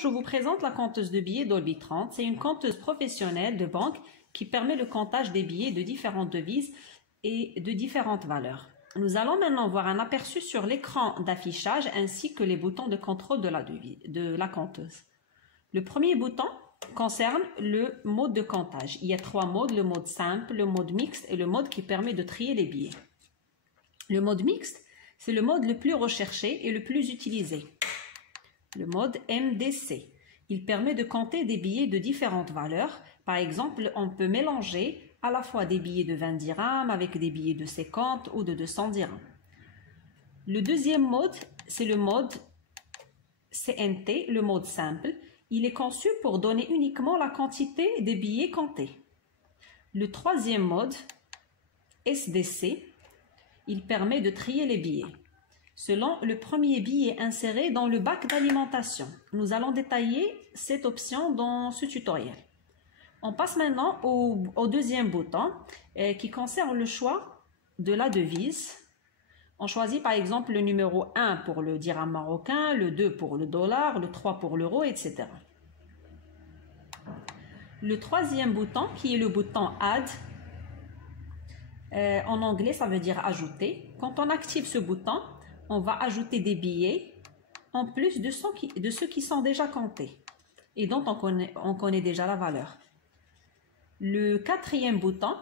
je vous présente la compteuse de billets Dolby 30. C'est une compteuse professionnelle de banque qui permet le comptage des billets de différentes devises et de différentes valeurs. Nous allons maintenant voir un aperçu sur l'écran d'affichage ainsi que les boutons de contrôle de la compteuse. Le premier bouton concerne le mode de comptage. Il y a 3 modes, le mode simple, le mode mixte et le mode qui permet de trier les billets. Le mode mixte, c'est le mode le plus recherché et le plus utilisé. Le mode MDC. Il permet de compter des billets de différentes valeurs. Par exemple, on peut mélanger à la fois des billets de 20 dirhams avec des billets de 50 ou de 200 dirhams. Le deuxième mode, c'est le mode CNT, le mode simple. Il est conçu pour donner uniquement la quantité des billets comptés. Le troisième mode, SDC, il permet de trier les billets selon le premier billet inséré dans le bac d'alimentation. Nous allons détailler cette option dans ce tutoriel. On passe maintenant au deuxième bouton qui concerne le choix de la devise. On choisit par exemple le numéro 1 pour le dirham marocain, le 2 pour le dollar, le 3 pour l'euro, etc. Le troisième bouton qui est le bouton Add, en anglais ça veut dire ajouter. Quand on active ce bouton, on va ajouter des billets en plus de ceux qui sont déjà comptés et dont on connaît déjà la valeur. Le quatrième bouton,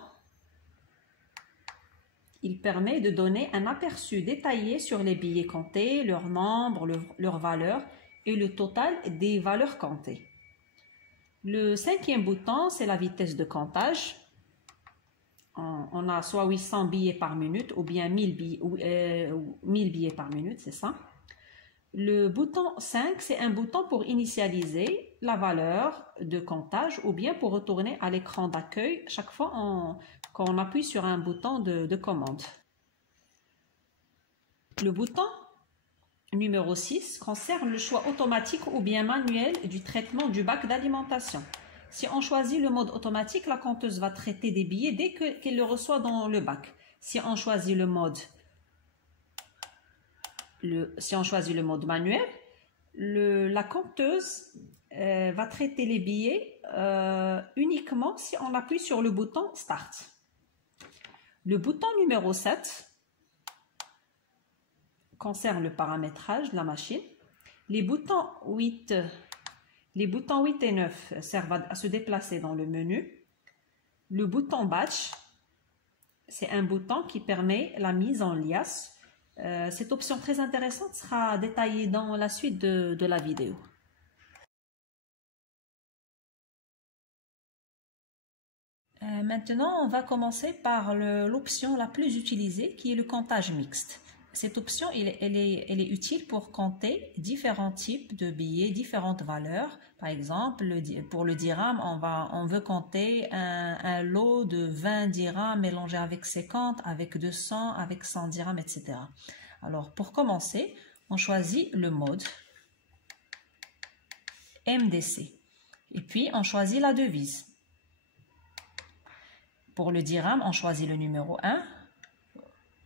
il permet de donner un aperçu détaillé sur les billets comptés, leur nombre, leur valeur et le total des valeurs comptées. Le cinquième bouton, c'est la vitesse de comptage. On a soit 800 billets par minute ou bien 1000 billets par minute, c'est ça. Le bouton 5, c'est un bouton pour initialiser la valeur de comptage ou bien pour retourner à l'écran d'accueil chaque fois qu'on appuie sur un bouton de commande. Le bouton numéro 6 concerne le choix automatique ou bien manuel du traitement du bac d'alimentation. Si on choisit le mode automatique, la compteuse va traiter des billets dès qu'elle le reçoit dans le bac. Si on choisit le mode manuel, la compteuse va traiter les billets uniquement si on appuie sur le bouton Start. Le bouton numéro 7 concerne le paramétrage de la machine. Les boutons 8 et 9 servent à se déplacer dans le menu. Le bouton Batch, c'est un bouton qui permet la mise en liasse. Cette option très intéressante sera détaillée dans la suite de la vidéo. Maintenant, on va commencer par l'option la plus utilisée qui est le comptage mixte. Cette option, elle est utile pour compter différents types de billets, différentes valeurs. Par exemple, pour le dirham, on veut compter un lot de 20 dirhams mélangé avec 50, avec 200, avec 100 dirhams, etc. Alors, pour commencer, on choisit le mode MDC. Et puis, on choisit la devise. Pour le dirham, on choisit le numéro 1.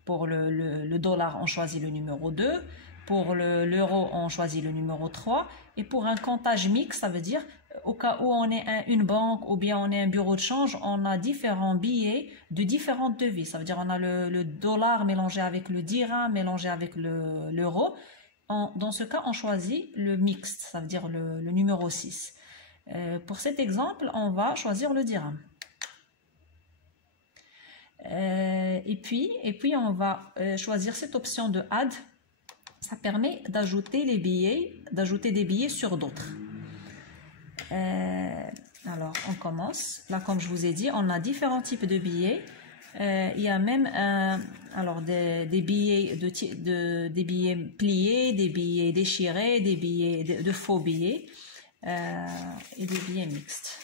Pour le dollar, on choisit le numéro 2. Pour l'euro, on choisit le numéro 3. Et pour un comptage mixte, ça veut dire au cas où on est une banque ou bien on est un bureau de change, on a différents billets de différentes devises. Ça veut dire on a le dollar mélangé avec le dirham, mélangé avec l'euro. Dans ce cas, on choisit le mixte, ça veut dire le numéro 6. Pour cet exemple, on va choisir le dirham. Et puis on va choisir cette option de Add. Ça permet d'ajouter des billets sur d'autres. Alors on commence. Là, comme je vous ai dit, on a différents types de billets. Il y a même des billets des billets pliés, des billets déchirés, des billets de faux billets et des billets mixtes.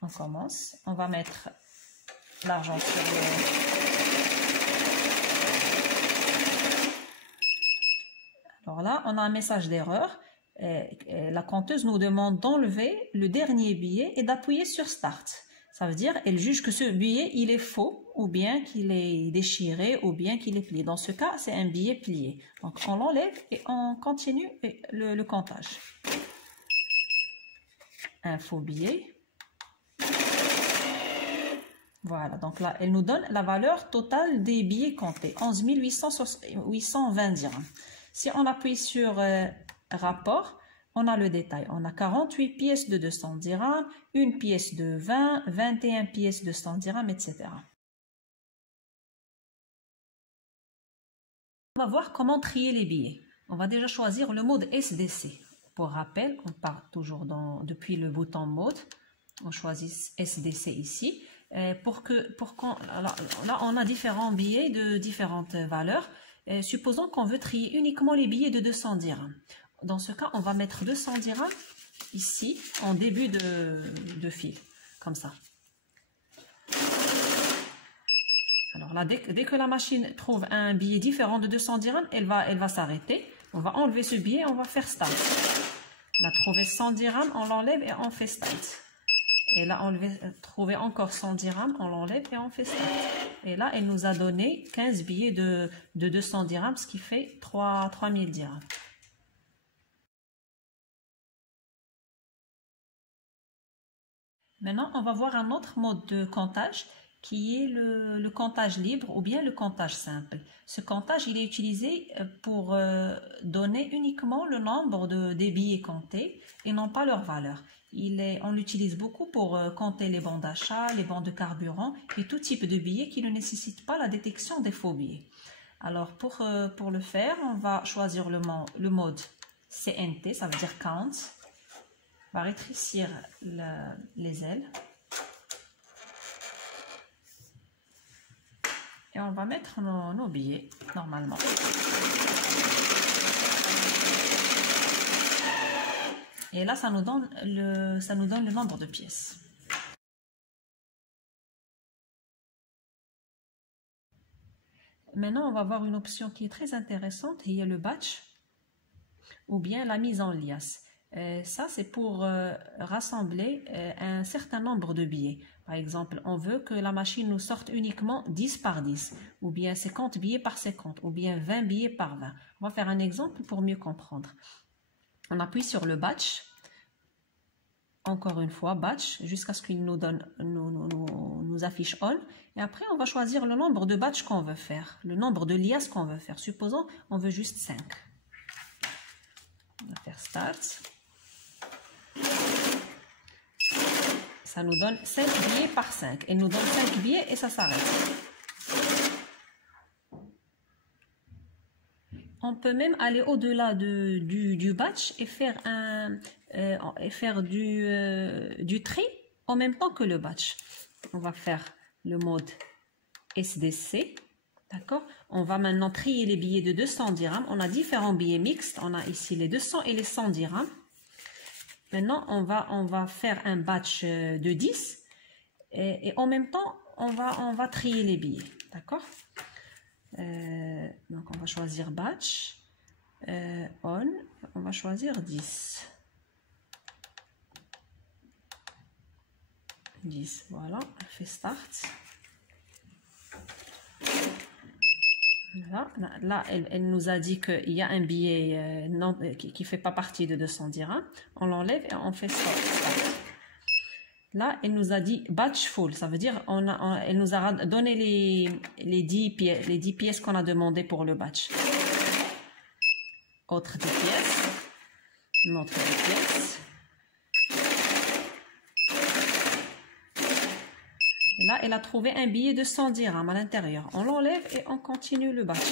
On commence. On va mettre l'argent sur Alors là, on a un message d'erreur. La compteuse nous demande d'enlever le dernier billet et d'appuyer sur Start. Ça veut dire elle juge que ce billet, il est faux, ou bien qu'il est déchiré, ou bien qu'il est plié. Dans ce cas, c'est un billet plié. Donc, on l'enlève et on continue le comptage. un faux billet. Voilà, donc là, elle nous donne la valeur totale des billets comptés, 11 820 dirhams. Si on appuie sur rapport, on a le détail. On a 48 pièces de 200 dirhams, une pièce de 20, 21 pièces de 100 dirhams, etc. On va voir comment trier les billets. On va déjà choisir le mode SDC. Pour rappel, on part toujours depuis le bouton mode. On choisit SDC ici. Là, on a différents billets de différentes valeurs. Supposons qu'on veut trier uniquement les billets de 200 dirhams. Dans ce cas, on va mettre 200 dirhams ici, en début de fil, comme ça. Alors là, dès que la machine trouve un billet différent de 200 dirhams, elle va s'arrêter. On va enlever ce billet, on va faire Start. On a trouvé 100 dirhams, on l'enlève et on fait Start. Et là, trouvé encore 100 dirhams, on l'enlève et on fait Start. Et là, elle nous a donné 15 billets de 200 dirhams, ce qui fait 3000 dirhams. Maintenant, on va voir un autre mode de comptage qui est le comptage libre ou bien le comptage simple. Ce comptage, il est utilisé pour donner uniquement le nombre des billets comptés et non pas leur valeur. On l'utilise beaucoup pour compter les bons d'achat, les bons de carburant et tout type de billets qui ne nécessitent pas la détection des faux billets. Alors, pour le faire, on va choisir le mode CNT, ça veut dire Count. On va rétrécir les ailes. Et on va mettre nos billets, normalement. Et là, ça nous donne le nombre de pièces. Maintenant, on va voir une option qui est très intéressante. Il y a le batch ou bien la mise en liasse. Ça, c'est pour rassembler un certain nombre de billets. Par exemple, on veut que la machine nous sorte uniquement 10 par 10, ou bien 50 billets par 50, ou bien 20 billets par 20. On va faire un exemple pour mieux comprendre. On appuie sur le batch. Encore une fois, batch, jusqu'à ce qu'il nous affiche on. Et après, on va choisir le nombre de batch qu'on veut faire, le nombre de liasses qu'on veut faire. Supposons, on veut juste 5. On va faire Start. Ça nous donne 5 billets par 5. Elle nous donne 5 billets et ça s'arrête. On peut même aller au-delà du batch et faire du tri en même temps que le batch. On va faire le mode SDC. D'accord? On va maintenant trier les billets de 200 dirhams. On a différents billets mixtes. On a ici les 200 et les 100 dirhams. Maintenant, on va faire un batch de 10 et en même temps, on va trier les billets. D'accord? Donc, on va choisir batch, on va choisir 10. 10, voilà, on fait Start. Là, elle nous a dit qu'il y a un billet qui ne fait pas partie de 200 dirhams. On l'enlève et on fait Start. Là, elle nous a dit batch full. Ça veut dire elle nous a donné les 10 pièces qu'on a demandé pour le batch. Autre 10 pièces. Une autre 10 pièces. Et là, elle a trouvé un billet de 100 dirhams à l'intérieur. On l'enlève et on continue le batch.